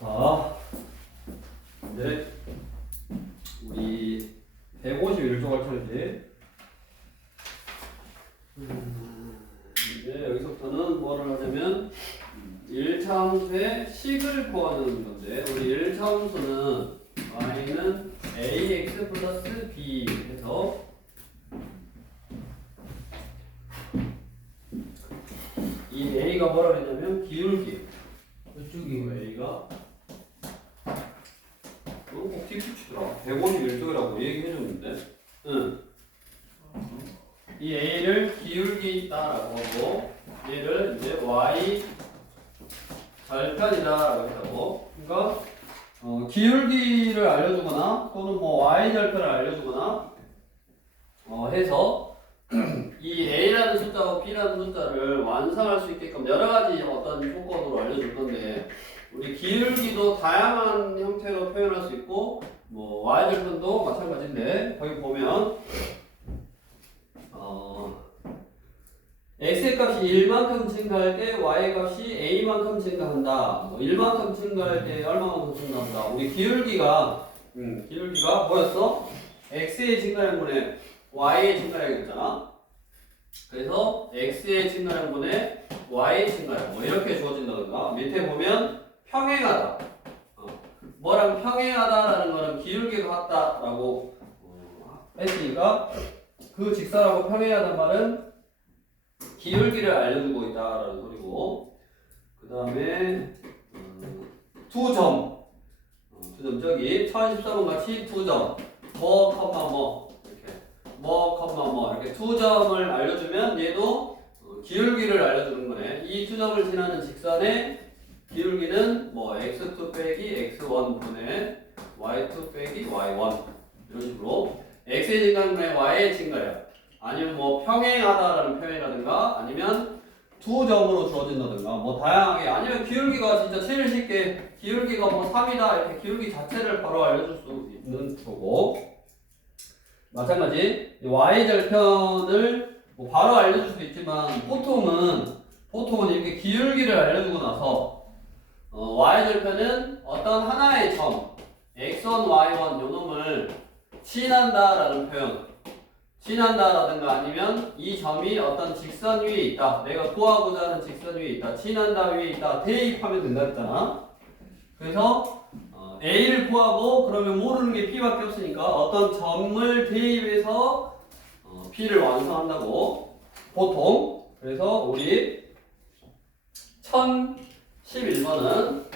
자, 이제 우리 151쪽 할 차례지. 이제 여기서부터는 뭐를 하냐면 1차 함수에 식을 구하는 건데, 우리 1차 함수는 y는 ax 플러스 b 해서 이 a가 뭐라 그랬냐면 기울기. 이쪽이 a가 꼭 뒷붙이더라. 151쪽이라고 얘기해줬는데, 이 a를 기울기 있다라고 하고, 얘를 이제 y 절편이다라고 했다고. 그러니까 기울기를 알려주거나 또는 뭐 y 절편을 알려주거나 해서 이 a라는 숫자와 b라는 숫자를 완성할 수 있게끔 여러 가지 어떤 조건으로 알려줄 건데, 우리 기울기도 다양한 형태로 표현할 수 있고, 뭐 y 절편도 마찬가지인데, 거기 보면 x의 값이 1만큼 증가할 때 y 값이 a만큼 증가한다. 1만큼 증가할 때 얼마만큼 증가한다. 우리 기울기가 뭐였어? x의 증가량분의 y의 증가량이었잖아. 그래서 x의 증가량분의 y의 증가량 뭐 이렇게 주어진다던가. 밑에 보면 평행하다. 뭐랑 평행하다라는 거는 기울기가 같다라고 했으니까, 그 직선하고 평행하다는 말은 기울기를 알려주고 있다라는 소리고, 그 다음에 두 점, 저기 1014번 같이 두 점, 뭐 컴마 뭐 이렇게 뭐 컴마 뭐 이렇게 두 점을 알려주면 얘도 기울기를 알려주는 거네. 이 두 점을 지나는 직선의 기울기는 뭐 x2 빼기 x1 분의 y2 빼기 y1 이런 식으로 x의 증가량분의 y의 증가량, 아니면 뭐 평행하다라는 표현이라든가, 아니면 두 점으로 주어진다든가, 뭐 다양하게, 아니면 기울기가 진짜 제일 쉽게 기울기가 뭐 3이다 이렇게 기울기 자체를 바로 알려줄 수 있는 거고, 마찬가지 y 절편을 뭐 바로 알려줄 수 있지만, 보통은 이렇게 기울기를 알려주고 나서 y 절편은 어떤 하나의 점 x1, y1 요 놈을 친한다라는 표현, 친한다라든가, 아니면 이 점이 어떤 직선 위에 있다, 내가 구하고자 하는 직선 위에 있다, 친한다 위에 있다, 대입하면 된다 했잖아. 그래서 a를 구하고 그러면 모르는 게 p밖에 없으니까 어떤 점을 대입해서 p를 완성한다고 보통. 그래서 우리 1011번은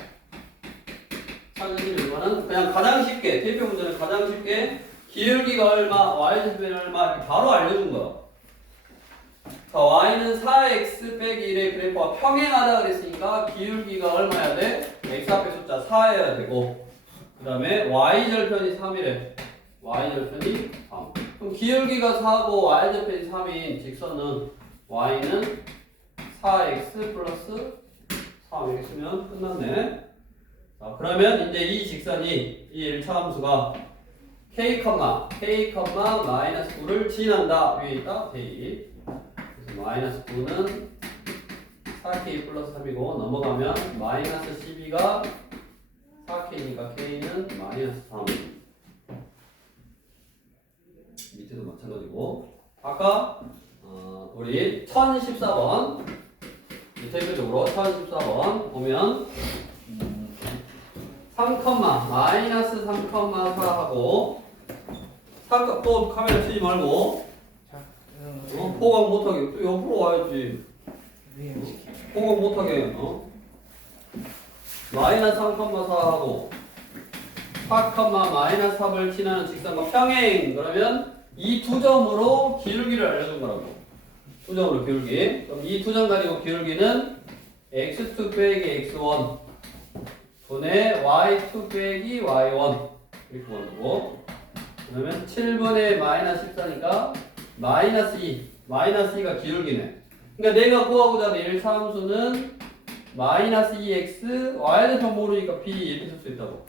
그냥 가장 쉽게, 대표 문제는 가장 쉽게 기울기가 얼마, y절편이 얼마 이렇게 바로 알려준 거야. 자, y는 4x 빼기 1의 그래프와 평행하다 그랬으니까 기울기가 얼마여야 돼? x 앞에 숫자 4여야 되고, 그 다음에 y절편이 3이래. y절편이 3. 그럼 기울기가 4고 y절편이 3인 직선은 y는 4x 플러스 3 이렇게 쓰면 끝났네. 자, 그러면 이제 이 직선이, 이 1차 함수가 k, 마이너스 9를 지난다. 위에 있다. 대입. 그래서 마이너스 9는 4k 플러스 3이고, 넘어가면 마이너스 12가 4k니까 k는 마이너스 3. 밑에도 마찬가지고. 아까 우리 1014번 대표적으로 1014번 보면 3, 3,4하고 또 카메라 치지 말고 포각 못하게 또 옆으로 와야지. 포각 못하게 마이너스 3,4하고 4, 마이너스 3을 지나는 직선과 평행. 그러면 이 두 점으로 기울기를 알려준 거라고. 두 점으로 기울기. 그럼 이 두 점 가지고 기울기는 x2 빼기 x1 분의 y2 빼기 y1 이렇게 보는 그러면 7분의 마이너스 14니까 마이너스 2. 마이너스 2가 기울기네. 그러니까 내가 구하고자 하는 1차 함수는 마이너스 2x, y절편 모르니까 b 이렇게 쓸 수 있다고.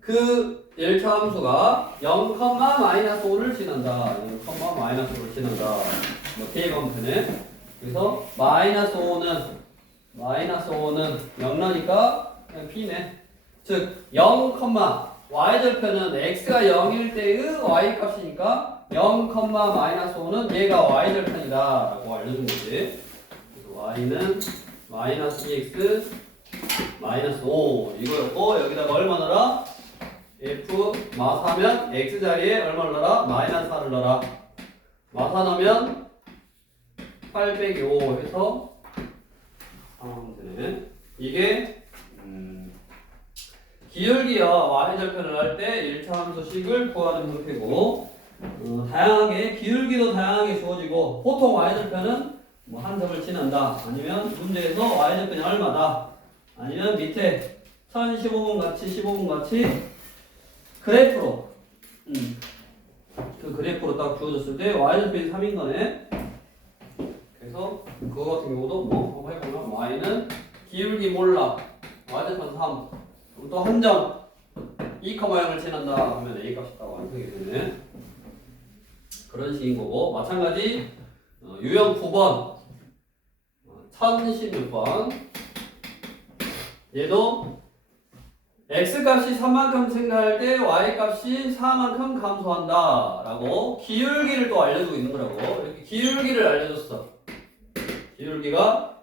그 1차 함수가 0, 마이너스 5를 지난다. 0, 마이너스 5를 지난다. 뭐 대입하면 되네. 그래서 마이너스 5는 0나니까 그냥 P네. 즉 0, y절편은 x가 0일 때의 y 값이니까 0, 마이너스 5는 얘가 y절편이다 라고 알려준 거지. 그래서 y는 마이너스 2x 마이너스 5 이거였고 여기다가 얼마 넣어라? f 마사면 x 자리에 얼마를 넣어라? 마이너스 4를 넣어라. 마사 넣으면 8 빼기 5 해서 하면 되네. 이게 기울기와 y절편을 할 때 1차 함수식을 구하는 형태고 다양하게 기울기도 다양하게 주어지고 보통 y절편은 뭐 한 점을 지난다 아니면 문제에서 y절편이 얼마다 아니면 밑에 1015분 같이 15분 같이 그래프로 그 그래프로 딱 주어졌을 때 y절편이 3인 거네. 그래서 그거 같은 경우도 뭐 한번 해보면 y는 기울기 몰라 y절편 3 또 한 점 2,0을 지난다 하면 a 값이 딱 완성이 되네. 그런 식인 거고 마찬가지 유형 9번 1016번 얘도 x값이 3만큼 증가할 때 y값이 4만큼 감소한다 라고 기울기를 또 알려주고 있는 거라고. 이렇게 기울기를 알려줬어. 기울기가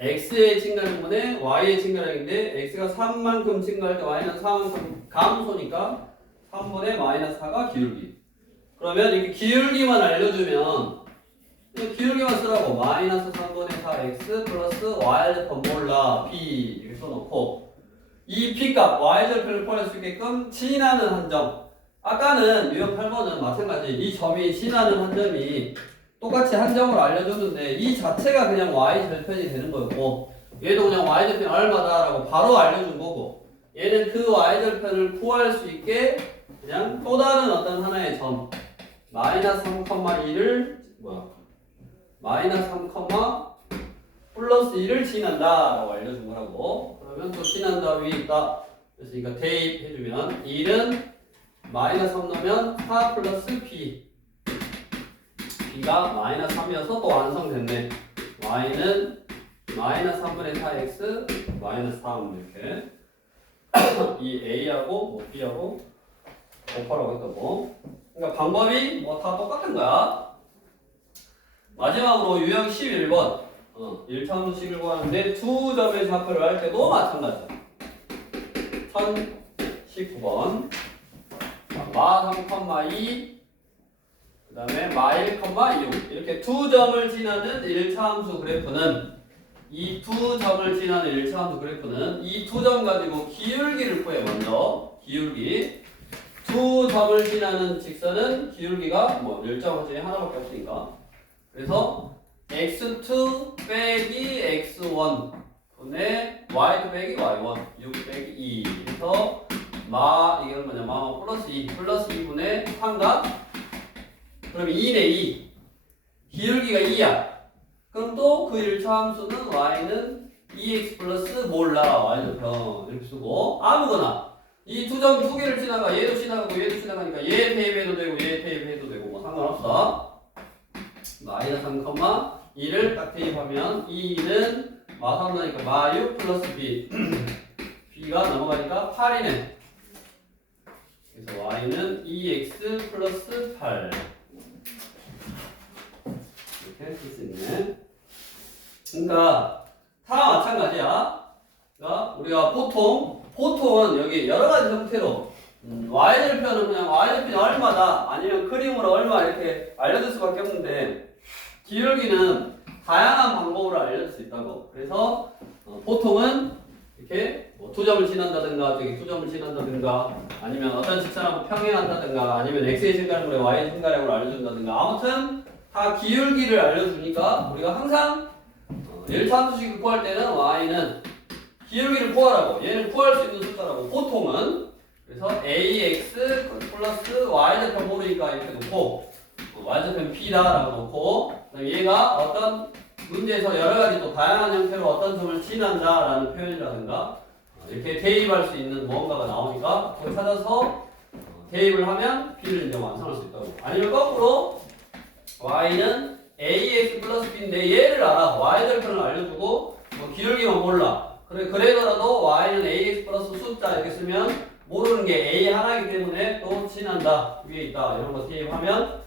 x의 증가량분의 y의 증가량인데 x가 3만큼 증가할 때 y는 4만큼 감소니까 3분의 마이너스 4가 기울기. 그러면 이렇게 기울기만 알려주면 기울기만 쓰라고 마이너스 3분의 4x 플러스 y절편 몰라 p 이렇게 써놓고 이 p값 y절편을 구할 수 있게끔 지나는 한 점. 아까는 유형 8번은 마찬가지 이 점이 지나는 한 점이 똑같이 한 점을 알려줬는데 이 자체가 그냥 y절편이 되는 거였고 얘도 그냥 y절편이 얼마다라고 바로 알려준 거고 얘는 그 y절편을 구할 수 있게 그냥 또 다른 어떤 하나의 점 마이너스 3,2를 마이너스 3, 플러스 2를 지난다 라고 알려준 거라고. 그러면 또 지난다 위에 있다 그랬으니까 대입해주면 1은 마이너스 3 넣으면 4 플러스 b b가 마이너스 3이어서 또 완성됐네. y는 마이너스 3분의 4x 마이너스 3 이렇게 이 a하고 뭐 b하고 곱하라고 했다고. 그러니까 방법이 뭐 다 똑같은 거야. 마지막으로 유형 11번 1차 함수식을 구하는데 두 점의 좌표를 할 때도 마찬가지야. 1019번 마 3,2 그 다음에 마 1,6 이렇게 두 점을 지나는 1차 함수 그래프는 이 두 점을 지나는 1차 함수 그래프는 이 두 점 가지고 기울기를 구해. 먼저 기울기 두 점을 지나는 직선은 기울기가 뭐 일정 중에 하나밖에 없으니까 그래서 x2 빼기 x1 분의 y2 빼기 y1 6 빼기 2 그래서 마 이게 얼마냐 마 플러스 2 플러스 2분의 3가 그럼 2네 2 기울기가 2야. 그럼 또 그 1차 함수는 y는 2x 플러스 몰라 y절편 이렇게 쓰고 아무거나 이 두 점 두 개를 지나가 얘도 지나가고 얘도 지나가니까 얘 대입해도 되고 얘 대입해도 되고 뭐 상관없어. 마이너스 3, 2를 딱 대입하면 2는 마3 나니까 마6 플러스 b b가 넘어가니까 8이네. 그래서 y는 2x 플러스 8 이렇게 쓸 수 있네. 그러니까 다 마찬가지야. 그러니까 우리가 보통은 여기 여러 가지 형태로 y절편은 그냥 y절편이 얼마다 아니면 그림으로 얼마 이렇게 알려줄 수밖에 없는데 기울기는 다양한 방법으로 알려줄 수 있다고. 그래서 보통은 이렇게 뭐 두 점을 지난다든가 저기 두 점을 지난다든가 아니면 어떤 직선하고 평행한다든가 아니면 x의 증가량으로 y의 증가량으로 알려준다든가 아무튼 다 기울기를 알려주니까 우리가 항상 1차 함수식을 구할 때는 y는 기울기를 구하라고 얘는 구할 수 있는 숫자라고 보통은. 그래서 ax 플러스 y절편 모르니까 이렇게 놓고 y절편 p다라고 놓고 얘가 어떤 문제에서 여러 가지 또 다양한 형태로 어떤 점을 지난다라는 표현이라든가 이렇게 대입할 수 있는 무언가가 나오니까 그걸 찾아서 대입을 하면 b를 이제 완성할 수 있다고. 아니면 거꾸로 y는 ax 플러스 b인데 얘를 알아. y절편을 알려주고 뭐 기울기만 몰라. 그래더라도 y는 ax 플러스 숫자 이렇게 쓰면 모르는 게 a 하나이기 때문에 또 친한다. 위에 있다. 이런 거 대입하면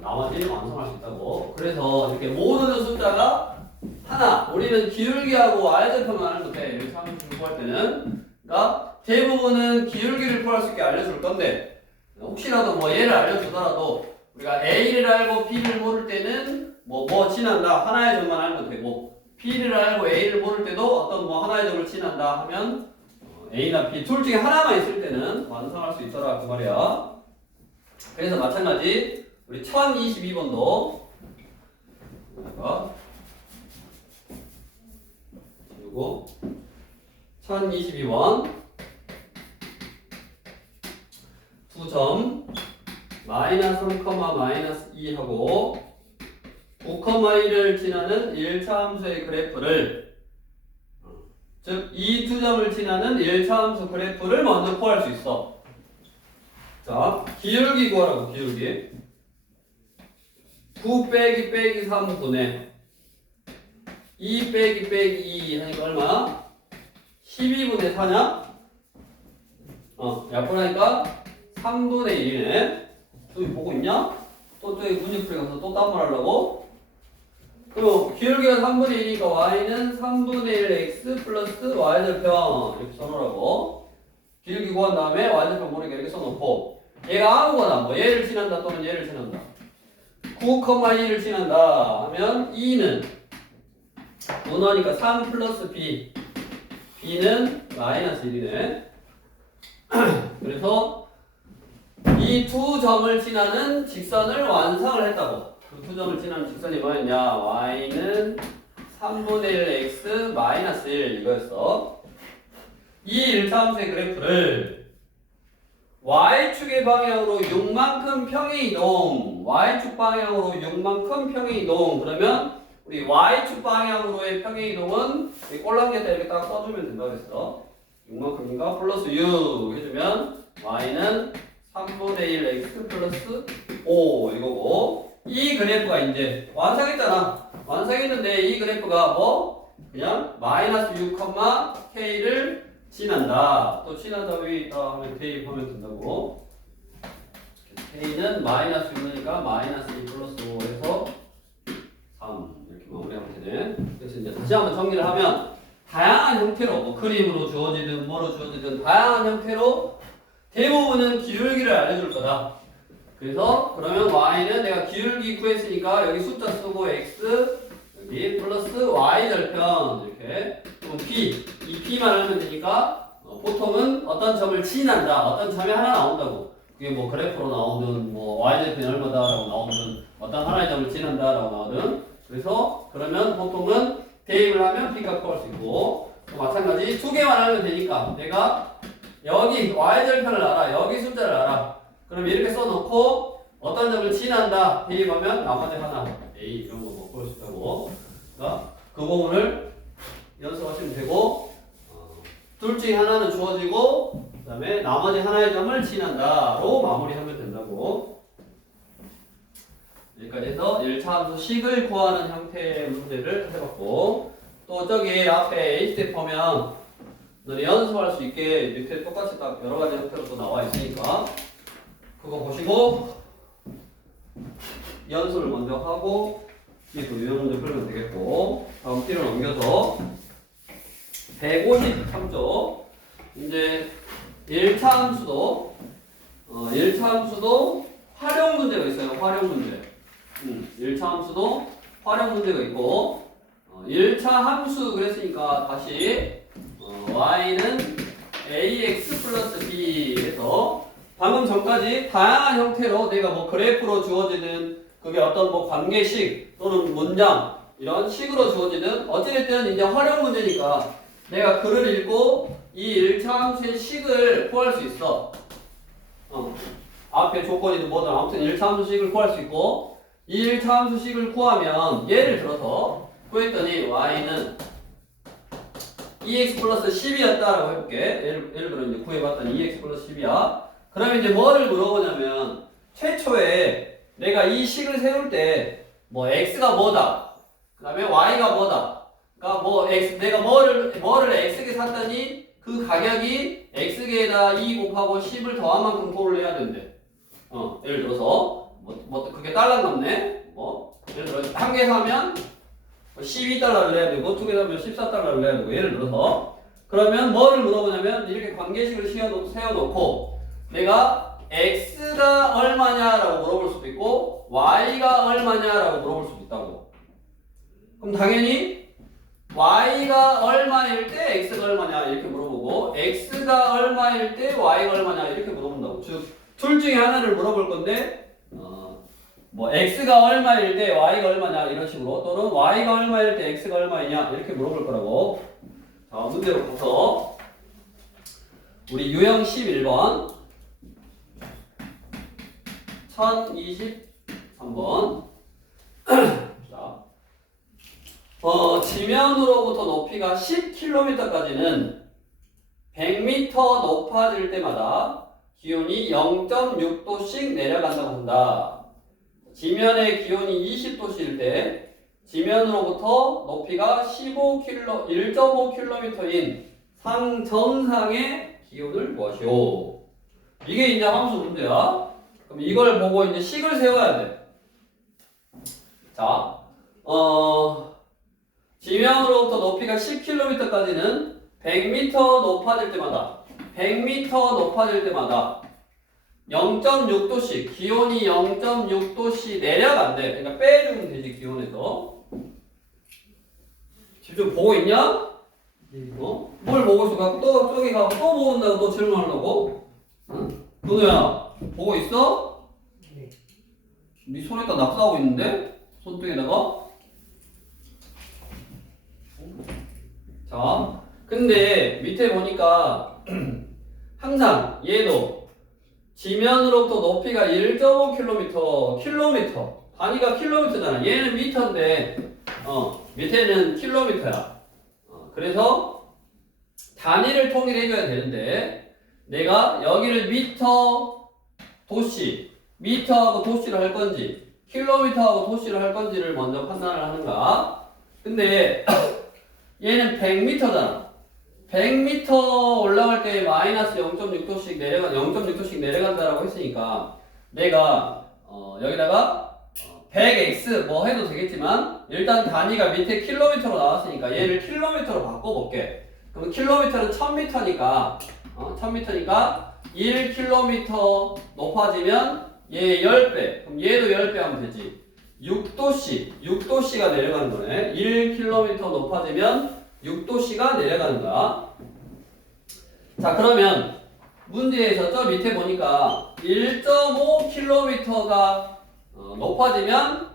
나머지는 완성할 수 있다고. 그래서 이렇게 모르는 숫자가 하나. 우리는 기울기하고 y절편만 하는 건데 이렇게 함수 구할 때는 그러니까 대부분은 기울기를 구할 수 있게 알려줄 건데 혹시라도 뭐 얘를 알려주더라도 우리가 a를 알고 b를 모를 때는 뭐 친한다. 하나의 점만 알면 되고 B를 알고 A를 모를 때도 어떤 뭐 하나의 점을 친한다 하면 A나 B 둘 중에 하나만 있을 때는 완성할 수 있더라 그 말이야. 그래서 마찬가지 우리 1022번도 그리고 1022번 두 점 마이너스 3, 마이너스 2 하고 5,2를 지나는 1차 함수의 그래프를 즉 이 두 점을 지나는 1차 함수 그래프를 먼저 구할 수 있어. 자, 기울기 구하라고. 기울기 9 빼기 빼기 3분의 2 빼기 빼기 2 하니까 얼마? 12분의 4냐? 약분하니까 3분의 1이네. 저기 보고 있냐? 또 저기 문제풀이 가서 또 딴 말 하려고? 그리고 기울기가 3분의 1이니까 y는 3분의 1 x 플러스 y절편 이렇게 써놓으라고. 기울기 구한 다음에 y절편 모르게 이렇게 써놓고 얘가 아무거나 뭐 얘를 지난다 또는 얘를 지난다 9,2를 지난다 하면 2는 문어니까 3 플러스 b b는 마이너스 1이네. 그래서 이 두 점을 지나는 직선을 완성을 했다고. 그 두 점을 지나는 직선이 뭐였냐? y는 3분의 1 x 마이너스 1 이거였어. 이 1차 함수의 그래프를 y축의 방향으로 6만큼 평행 이동 y축 방향으로 6만큼 평행 이동 그러면 우리 y축 방향으로의 평행 이동은 이 꼴랑에다 이렇게 딱 써주면 된다고 했어. 6만큼인가 플러스 6 해주면 y는 3분의 1 x 플러스 5 이거고 이 그래프가 이제 완성했잖아. 완성했는데 이 그래프가 뭐? 그냥 마이너스 6, k를 지난다. 또 지나다 위에 있다 하면 대입하면 된다고. k는 마이너스 6이니까 마이너스 2 플러스 5 해서 3 이렇게 마무리하면 되네. 그래서 이제 다시 한번 정리를 하면 다양한 형태로 뭐 그림으로 주어지든 뭐로 주어지든 다양한 형태로 대부분은 기울기를 알려줄 거다. 그래서 그러면 y는 내가 기울기 구했으니까 여기 숫자 쓰고 x 여기 플러스 y절편 이렇게 그럼 p 이 p만 알면 되니까 보통은 어떤 점을 지난다 어떤 점이 하나 나온다고. 그게 뭐 그래프로 나오든 뭐 y절편이 얼마다라고 나오든 어떤 하나의 점을 지난다라고 나오든 그래서 그러면 보통은 대입을 하면 p가 구할 수 있고 또 마찬가지 두 개만 알면 되니까 내가 여기 y절편을 알아 여기 숫자를 알아 그럼 이렇게 써놓고 어떤 점을 지난다 대입하면 나머지 하나 A 이런 거 뭐 볼 수 있다고. 그러니까 그 부분을 연습하시면 되고 둘 중에 하나는 주어지고 그 다음에 나머지 하나의 점을 지난다로 마무리하면 된다고. 여기까지 해서 1차 함수 식을 구하는 형태의 문제를 해봤고 또 저기 앞에 A스텝 보면 너네 연습할 수 있게 밑에 똑같이 딱 여러 가지 형태로 또 나와 있으니까 그거 보시고 연습을 먼저 하고 뒤에 또 유형 문제 풀면 되겠고 다음 T로 넘겨서 153쪽 이제 1차 함수도 1차 함수도 활용 문제가 있어요. 활용 문제 1차 함수도 활용 문제가 있고 1차 함수 그랬으니까 다시 y는 ax 플러스 b 해서 방금 전까지 다양한 형태로 내가 뭐 그래프로 주어지는 그게 어떤 뭐 관계식 또는 문장 이런 식으로 주어지는 어찌됐든 이제 활용 문제니까 내가 글을 읽고 이 1차 함수의 식을 구할 수 있어. 앞에 조건이든 뭐든 아무튼 1차 함수식을 구할 수 있고 이 1차 함수식을 구하면 예를 들어서 구했더니 y는 2x 플러스 10이었다라고 해볼게. 예를 들어 이제 구해봤더니 2x 플러스 10이야. 그러면 이제 뭐를 물어보냐면 최초에 내가 이 식을 세울 때 뭐 x가 뭐다 그 다음에 y가 뭐다 그러니까 뭐 내가 뭐를 x개 샀더니 그 가격이 x개에다 2 곱하고 10을 더한 만큼 토를 해야 된대. 예를 들어서 그게 달러 남네. 예를 들어 한 개 사면 12달러를 내야 되고 두 개 사면 14달러를 내야 되고 예를 들어서 그러면 뭐를 물어보냐면 이렇게 관계식을 세워놓고 내가 x가 얼마냐라고 물어볼 수도 있고 y가 얼마냐라고 물어볼 수도 있다고. 그럼 당연히 y가 얼마일 때 x가 얼마냐 이렇게 물어보고 x가 얼마일 때 y가 얼마냐 이렇게 물어본다고. 즉 둘 중에 하나를 물어볼 건데 뭐 x가 얼마일 때 y가 얼마냐 이런 식으로 또는 y가 얼마일 때 x가 얼마이냐 이렇게 물어볼 거라고. 자, 문제로 가서 우리 유형 11번 1023번 자, 지면으로부터 높이가 10km까지는 100m 높아질 때마다 기온이 0.6도씩 내려간다고 한다. 지면의 기온이 20도씨일 때 지면으로부터 높이가 1.5km인 상정상의 기온을 구하시오. 이게 이제 함수 문제야. 그럼 이걸 보고 이제 식을 세워야 돼. 자, 지면으로부터 높이가 10km까지는 100m 높아질 때마다 0.6도씩 기온이 0.6도씩 내려간대. 그러니까 빼주면 되지 기온에서. 지금 보고 있냐? 뭘 보고 있어? 또 저기 가고 또 보는다고 또 질문하려고? 응? 준호야 보고 있어? 네 손에다 낙서하고 있는데? 손등에다가? 자, 근데 밑에 보니까 항상 얘도 지면으로부터 높이가 1.5km, 단위가 킬로미터잖아. 얘는 미터인데, 밑에는 킬로미터야. 그래서 단위를 통일해줘야 되는데, 내가 여기를 미터, 도시, 미터하고 도시를 할 건지, 킬로미터하고 도시를 할 건지를 먼저 판단을 하는가. 근데 얘는 100m잖아. 100m 올라갈 때 마이너스 0.6도씩 0.6도씩 내려간다라고 했으니까 내가 여기다가 100x 뭐 해도 되겠지만 일단 단위가 밑에 킬로미터로 나왔으니까 얘를 킬로미터로 바꿔볼게. 그럼 킬로미터는 1000m니까 1000m니까 1km 높아지면 얘 10배. 그럼 얘도 10배 하면 되지. 6도씨가 내려가는 거네. 1km 높아지면 6도씨가 내려가는 거야. 자, 그러면 문제에서 저 밑에 보니까 1.5km가 높아지면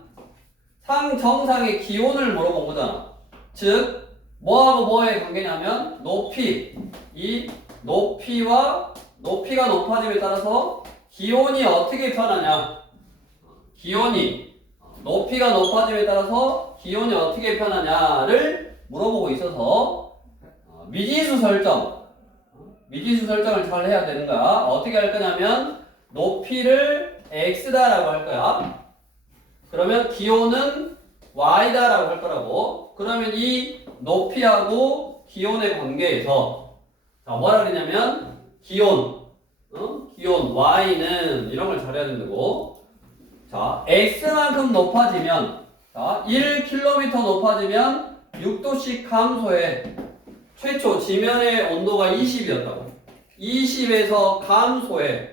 상정상의 기온을 물어본 거잖아. 즉, 뭐하고 뭐의 관계냐면 높이. 이 높이가 높아짐에 따라서 기온이 어떻게 변하냐. 높이가 높아짐에 따라서 기온이 어떻게 변하냐를 물어보고 있어서 미지수 설정을 잘 해야 되는 거야. 어떻게 할 거냐면 높이를 x다라고 할 거야. 그러면 기온은 y다라고 할 거라고. 그러면 이 높이하고 기온의 관계에서 뭐라 그러냐면 기온 y는 이런 걸 잘해야 된다고. 자, x만큼 높아지면 1km 높아지면 6도씩 감소해. 최초 지면의 온도가 20이었다고. 20에서 감소해.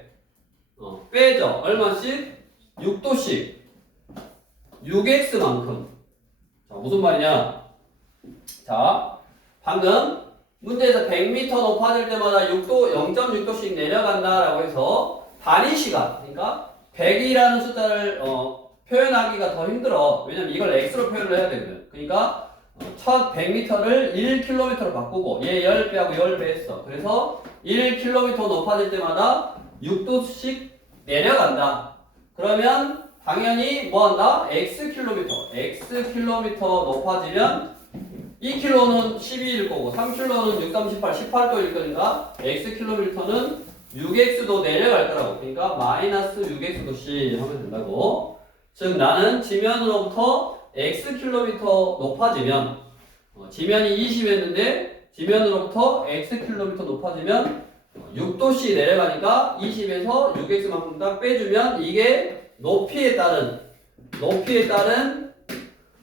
빼죠. 얼마씩? 6도씩. 6x만큼. 자, 무슨 말이냐? 자, 방금 문제에서 100m 높아질 때마다 0.6도씩 내려간다라고 해서 단위 시간, 그러니까 100이라는 숫자를 표현하기가 더 힘들어. 왜냐면 이걸 x로 표현을 해야 되거든. 그러니까 1100m를 1km로 바꾸고 얘 10배하고 10배 했어. 그래서 1km 높아질 때마다 6도씩 내려간다. 그러면 당연히 뭐한다? xkm 높아지면 2km는 12일 거고 3km는 6, 3, 18, 18도일 거니까 xkm는 6x도 내려갈 거라고. 그러니까 마이너스 6x도씩 하면 된다고. 즉 나는 지면으로부터 xkm 높아지면 지면이 20였는데 지면으로부터 x km 높아지면 6도씨 내려가니까 20에서 6x만큼 딱 빼주면 이게 높이에 따른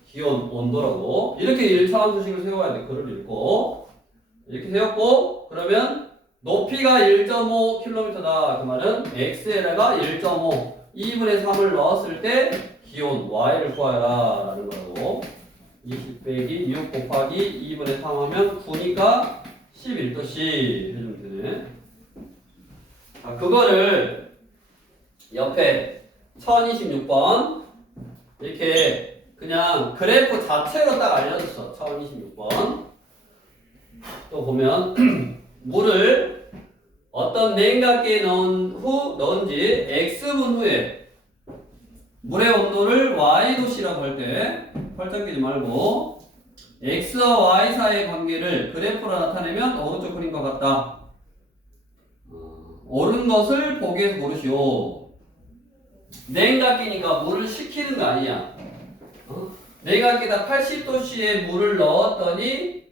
기온 온도라고. 이렇게 1차 함수식을 세워야 돼. 글을 읽고 이렇게 세웠고, 그러면 높이가 1.5km다. 그 말은 x에다가 1.5 2분의 3을 넣었을 때 기온 y를 구하라 라는 거라고. 20 빼기 6 곱하기 2분의 3 하면 9니까 11도씨 해주면 되네. 자, 그거를 옆에 1026번 이렇게 그냥 그래프 자체로 딱 알려줬어. 1026번. 또 보면 물을 어떤 냉각기에 넣은 x분 후에 물의 온도를 y도씨라고 할 때 팔짱 끼지 말고 x와 y 사이의 관계를 그래프로 나타내면 오른쪽 그림과 같다. 옳은 것을 보기에서 고르시오. 냉각기니까 물을 식히는 거 아니야. 냉각기에다 80도씨의 물을 넣었더니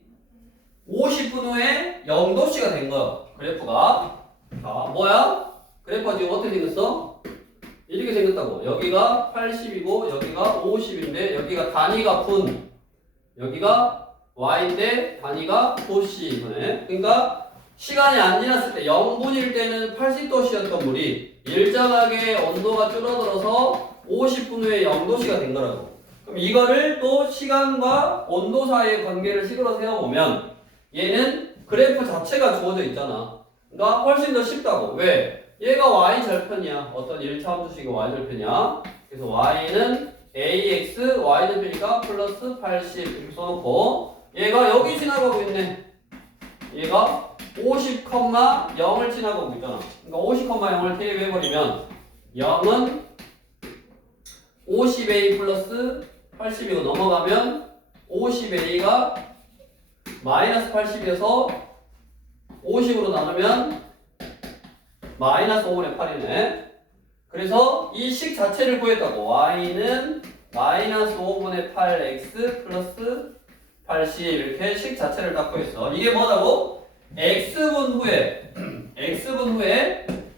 50분 후에 0도씨가 된 거야. 그래프가. 자, 뭐야? 그래프가 지금 어떻게 생겼어? 이렇게 생겼다고. 여기가 80이고 여기가 50인데 여기가 단위가 분, 여기가 y인데 단위가 도씨 이거네. 그러니까 시간이 안 지났을 때 0분일 때는 80도씨였던 물이 일정하게 온도가 줄어들어서 50분 후에 0도씨가 된 거라고. 그럼 이거를 또 시간과 온도 사이의 관계를 식으로 세워보면 얘는 그래프 자체가 주어져 있잖아. 그러니까 훨씬 더 쉽다고. 왜? 얘가 y 절편이야. 어떤 1차 함수식이 y 절편이야. 그래서 y는 ax y 절편이니까 플러스 80 이렇게 써놓고 얘가 여기 지나가고 있네. 얘가 50,0을 지나가고 있잖아. 그러니까 50,0을 대입해버리면 0은 50a 플러스 80이고 넘어가면 50a가 마이너스 80이어서 50으로 나누면 마이너스 5분의 8이네. 그래서 이 식 자체를 구했다고. y는 마이너스 5분의 8x 플러스 80 이렇게 식 자체를 딱 구했어. 이게 뭐라고? x분 후에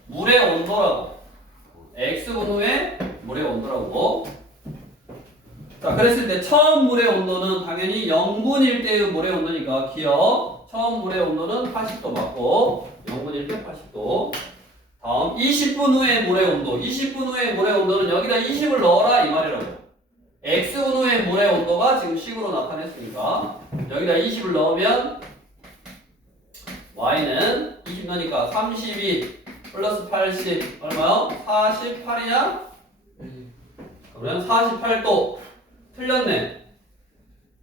물의 온도라고. x분 후에 물의 온도라고. 자, 그랬을 때 처음 물의 온도는 당연히 0분일 때의 물의 온도니까 기억. 처음 물의 온도는 80도 맞고 0분일 때 80도. 다음 20분 후의 물의 온도. 20분 후의 물의 온도는 여기다 20을 넣어라 이 말이라고. x분 후의 물의 온도가 지금 식으로 나타냈으니까 여기다 20을 넣으면 y는 20 넣으니까 32 플러스 80 얼마요? 48이냐? 그러면 48도. 틀렸네.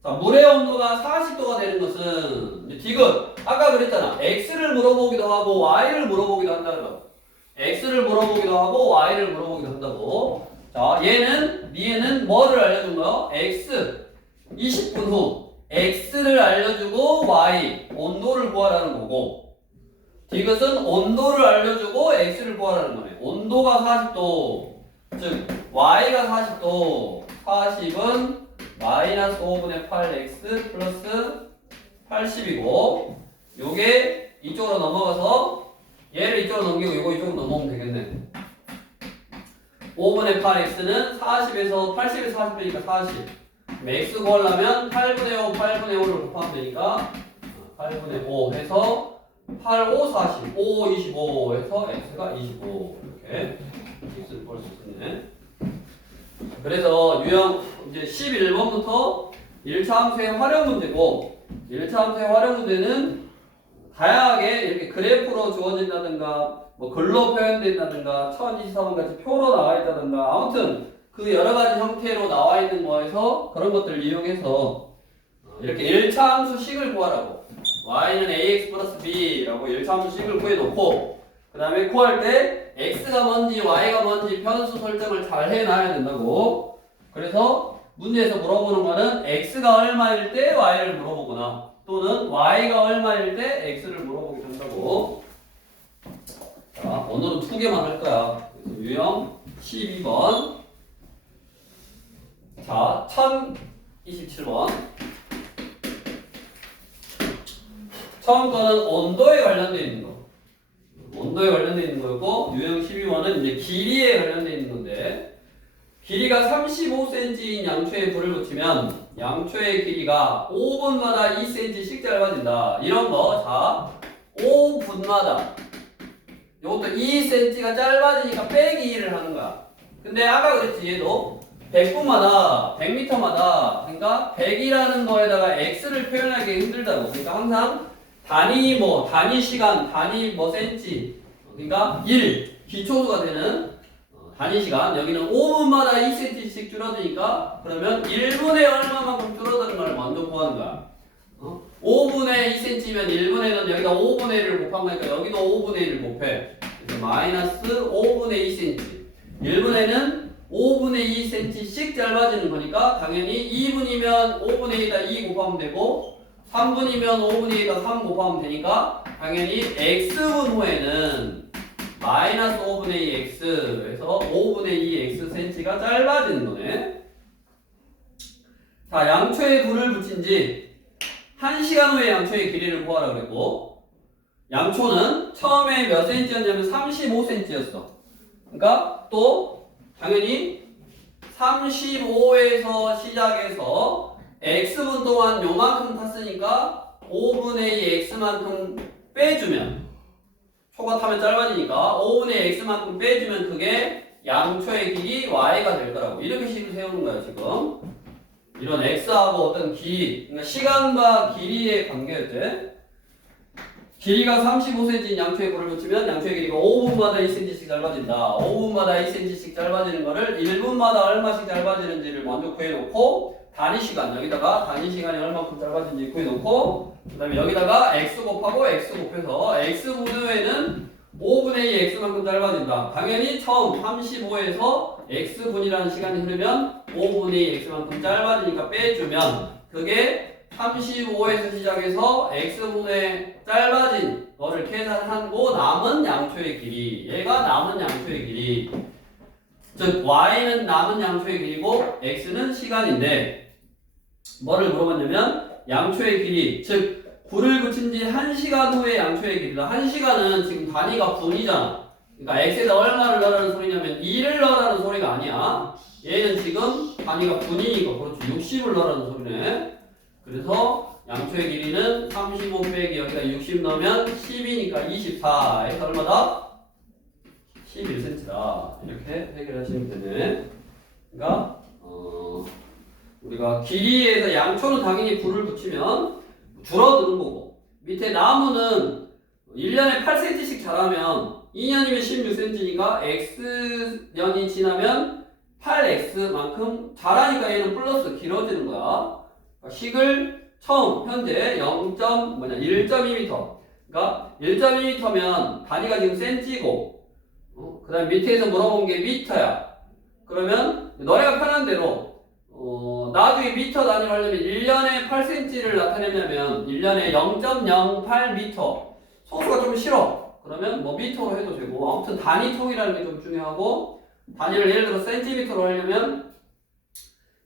자, 물의 온도가 40도가 되는 것은 디귿. 아까 그랬잖아. x를 물어보기도 하고 y를 물어보기도 한다는 거. x를 물어보기도 하고 y를 물어보기도 한다고. 자, 얘는 뭐를 알려준 거요? x 20분 후 x를 알려주고 y 온도를 구하라는 거고, 디귿은 온도를 알려주고 x를 구하라는 거네. 온도가 40도, 즉 y가 40도, 40은 마이너스 5분의 8x 플러스 80이고, 요게 이쪽으로 넘어가서 얘를 이쪽으로 넘기고 이거 이쪽으로 넘어오면 되겠네. 5분의 8x는 40에서 80에서 40 되니까 40. x 구하려면 8분의 5, 8분의 5를 곱하면 되니까 8분의 5 해서 8, 5, 40, 5, 25 해서 x가 25 이렇게 x를 볼 수 있겠네. 그래서 유형 이제 11번부터 1차 함수의 활용 문제고, 1차 함수의 활용 문제는 다양하게 이렇게 그래프로 주어진다든가 뭐 글로 표현된다든가 1024번 같이 표로 나와 있다든가 아무튼 그 여러 가지 형태로 나와 있는 거에서 그런 것들을 이용해서 이렇게 1차 함수식을 구하라고. y는 ax 플러스 b라고 1차 함수식을 구해놓고, 그 다음에 구할 때 x가 뭔지 y가 뭔지 변수 설정을 잘 해놔야 된다고. 그래서 문제에서 물어보는 거는 x가 얼마일 때 y를 물어보거나 또는 y가 얼마일 때 x를 물어보기도 한다고. 자, 오늘은 2개만 할 거야. 그래서 유형 12번. 자, 1027번. 처음 거는 온도에 관련되어 있는 거. 온도에 관련되어 있는 거고, 유형 12번은 이제 길이에 관련되어 있는 건데, 길이가 35cm인 양초에 불을 붙이면 양초의 길이가 5분마다 2cm씩 짧아진다. 이런 거, 자, 5분마다. 이것도 2cm가 짧아지니까 빼기 1을 하는 거야. 근데 아까 그랬지, 얘도 100분마다, 100m마다, 그러니까 100이라는 거에다가 x를 표현하기 힘들다고. 그러니까 항상 단위 단위 시간, 단위 센치, 그러니까 1, 기초수가 되는 단위 시간. 여기는 5분마다 2cm씩 줄어드니까 그러면 1분에 얼마만큼 줄어드는 걸 먼저 구하는 거야. 5분의 2cm면 1분에는 여기다 5분의 1을 곱한 거니까 여기도 5분의 1을 곱해. 그래서 마이너스 5분의 2cm. 1분에는 5분의 2cm씩 짧아지는 거니까 당연히 2분이면 5분의 2에다 2 곱하면 되고 3분이면 5분의 2에다 3 곱하면 되니까 당연히 x분 후에는 마이너스 5분의 2 x 그래서 5분의 2 x cm가 짧아지는 거네. 자, 양초에 불을 붙인 지 1시간 후에 양초의 길이를 구하라 그랬고 양초는 처음에 몇 cm였냐면 35cm였어. 그러니까 또 당연히 35에서 시작해서 x분 동안 요만큼 탔으니까 5분의 2 x만큼 빼주면 초가 타면 짧아지니까 5분의 x만큼 빼주면 그게 양초의 길이 y가 될 거라고. 이렇게 식을 세우는 거야 지금. 이런 x하고 어떤 길이, 그러니까 시간과 길이의 관계였지. 길이가 35cm인 양초에 불을 붙이면 양초의 길이가 5분마다 2cm씩 짧아진다. 5분마다 2cm씩 짧아지는 거를 1분마다 얼마씩 짧아지는지를 먼저 구해놓고 단위 시간, 여기다가 단위 시간이 얼마큼 짧아지는지 구해놓고 그 다음에 여기다가 x 곱하고 x 곱해서 x분 후에는 5분의 2 x만큼 짧아진다. 당연히 처음 35에서 x분이라는 시간이 흐르면 5분의 2 x만큼 짧아지니까 빼주면 그게 35에서 시작해서 x분의 짧아진 거를 계산하고 남은 양초의 길이, 얘가 남은 양초의 길이, 즉 y는 남은 양초의 길이고 x는 시간인데 뭐를 물어봤냐면 양초의 길이, 즉 불을 붙인 지 1시간 후에 양초의 길이다. 1시간은 지금 단위가 분이잖아. 그러니까 x에다 얼마를 넣으라는 소리냐면 2를 넣으라는 소리가 아니야. 얘는 지금 단위가 분이니까 그렇지 60을 넣으라는 소리네. 그래서 양초의 길이는 35 빼기 여기다 60 넣으면 10이니까 24. 해서 얼마다? 11cm다. 이렇게 해결하시면 되네. 그러니까 우리가 길이에서 양초는 당연히 불을 붙이면 줄어드는 거고 밑에 나무는 1년에 8cm씩 자라면 2년이면 16cm니까 x년이 지나면 8x만큼 자라니까 얘는 플러스 길어지는 거야. 식을 처음 현재 1.2m 그러니까 1.2m면 단위가 지금 cm고 그 다음 밑에서 물어본 게 미터야. 그러면 너네가 편한 대로 나중에 미터 단위로 하려면 1년에 8cm를 나타내려면 1년에 0.08m 소수가 좀 싫어. 그러면 뭐 미터로 해도 되고 아무튼 단위 통이라는 게 좀 중요하고 단위를 예를 들어 센티미터로 하려면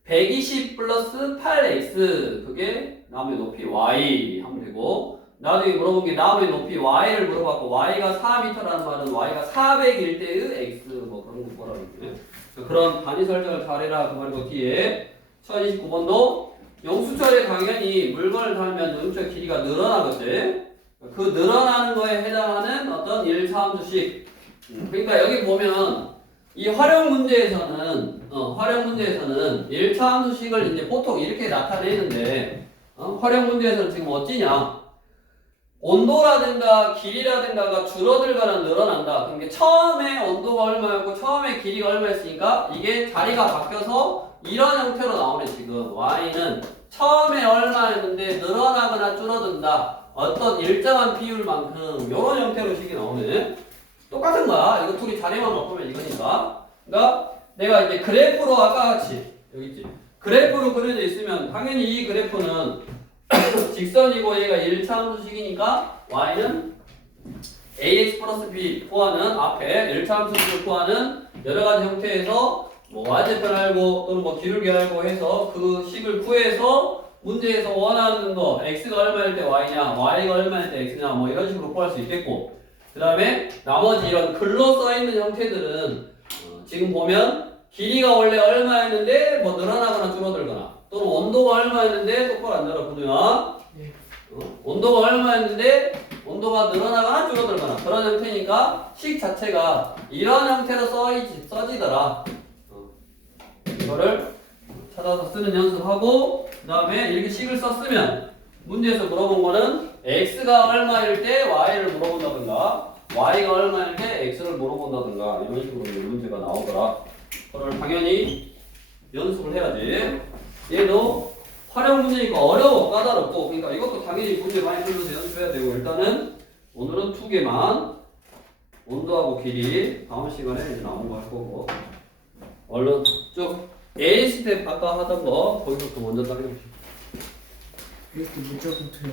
120 플러스 8x 그게 나무의 높이 y 하면 되고 나중에 물어본 게 나무의 높이 y를 물어봤고 y가 4m라는 말은 y가 400일 때의 x 뭐 그런 거 뭐라고 그러네. 그런 단위 설정을 잘해라 그 말이고 뒤에 1029번도 영수철에 당연히 물건을 달면 영수철 길이가 늘어나거든. 그 늘어나는 거에 해당하는 어떤 1차함수식. 그러니까 여기 보면 이 활용 문제에서는 1차함수식을 이제 보통 이렇게 나타내는데 활용 문제에서는 지금 어찌냐? 온도라든가 길이라든가가 줄어들거나 늘어난다. 그러니까 처음에 온도가 얼마였고 처음에 길이가 얼마였으니까 이게 자리가 바뀌어서 이런 형태로 나오네. 지금 y는 처음에 얼마였는데 늘어나거나 줄어든다. 어떤 일정한 비율만큼 이런 형태로 식이 나오네. 똑같은 거야. 이거 둘이 자리만 바꾸면 이거니까. 그러니까 내가 이제 그래프로 아까 같이 여기 있지. 그래프로 그려져 있으면 당연히 이 그래프는 직선이고 얘가 1차함수식이니까 y는 ax 플러스 b 구하는 앞에 1차함수식을 구하는 여러가지 형태에서 뭐 y좌편 알고 또는 뭐 기울기 알고 해서 그 식을 구해서 문제에서 원하는 거 x가 얼마일 때 y냐, y가 얼마일 때 x냐 뭐 이런 식으로 구할 수 있겠고 그 다음에 나머지 이런 글로 써있는 형태들은 지금 보면 길이가 원래 얼마였는데 뭐 늘어나거나 줄어들거나 또는 온도가 얼마였는데 똑바로 안 늘어 구두야 온도가 얼마였는데 온도가 늘어나거나 줄어들거나 그런 형태니까 식 자체가 이런 형태로 써지더라 이거를 찾아서 쓰는 연습하고 그 다음에 이렇게 식을 썼으면 문제에서 물어본 거는 x가 얼마일 때 y를 물어본다든가 y가 얼마일 때 x를 물어본다든가 이런 식으로 문제가 나오더라. 그걸 당연히 연습을 해야지. 얘도 활용 문제니까 어려워 까다롭고 그러니까 이것도 당연히 문제 많이 풀면서 연습해야 되고 일단은 오늘은 2개만 온도하고 길이 다음 시간에 이제 나온 거 할 거고 얼른 쭉 A 스텝 아까 하던 거 거기서부터 먼저 따라해봅시다. 이렇게 문자부터요.